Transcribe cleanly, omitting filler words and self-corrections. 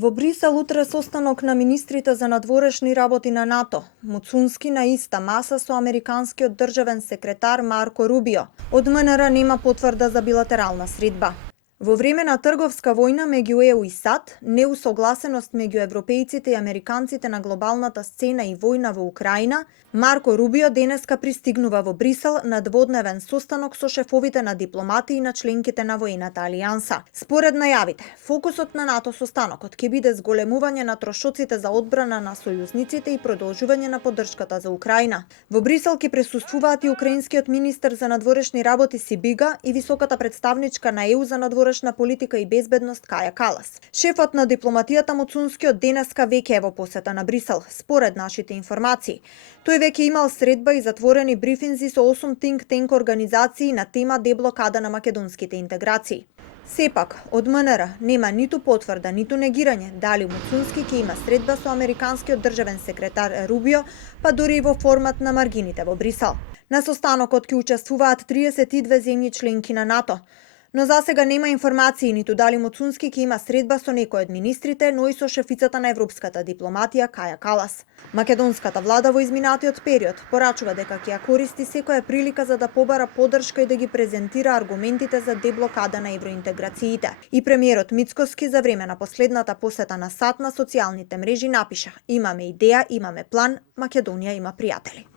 Во Брисел утре состанок на министрите за надворешни работи на НАТО. Муцунски на иста маса со американскиот државен секретар Марко Рубио. Од МНР нема потврда за билатерална средба. Во време на трговска војна меѓу ЕУ и САД, неусогласеност меѓу европејците и американците на глобалната сцена и војна во Украина, Марко Рубио денеска пристигнува во Брисел на дводневен состанок со шефовите на дипломати и на членките на воената алијанса. Според најавите, фокусот на НАТО состанокот ќе биде зголемување на трошоците за одбрана на сојузниците и продолжување на поддршката за Украина. Во Брисел ќе присуствуваат и украинскиот министер за надворешни работи Сибига и високата представничка на ЕУ за надворешна политика и безбедност Каја Калас. Шефот на дипломатијата Муцунскиот денеска веќе е во посета на Брисел, според нашите информации. Тој веќе имал средба и затворени брифинзи со 8 think tank организации на тема деблокада на македонските интеграции. Сепак, од МНР нема ниту потврда, ниту негирање дали Муцунски ќе има средба со американскиот државен секретар Рубио, па дури и во формат на маргините во Брисел. На состанокот ќе учествуваат 32 земји членки на НАТО. Но засега нема информации ниту дали Муцунски ќе има средба со некој од министрите, но и со шефицата на европската дипломатија Каја Калас. Македонската влада во изминатиот период порачува дека ќе ја користи секоја прилика за да побара поддршка и да ги презентира аргументите за деблокада на евроинтеграциите. И премиерот Мицкоски за време на последната посета на САД на социјалните мрежи напиша: "Имаме идеја, имаме план, Македонија има пријатели."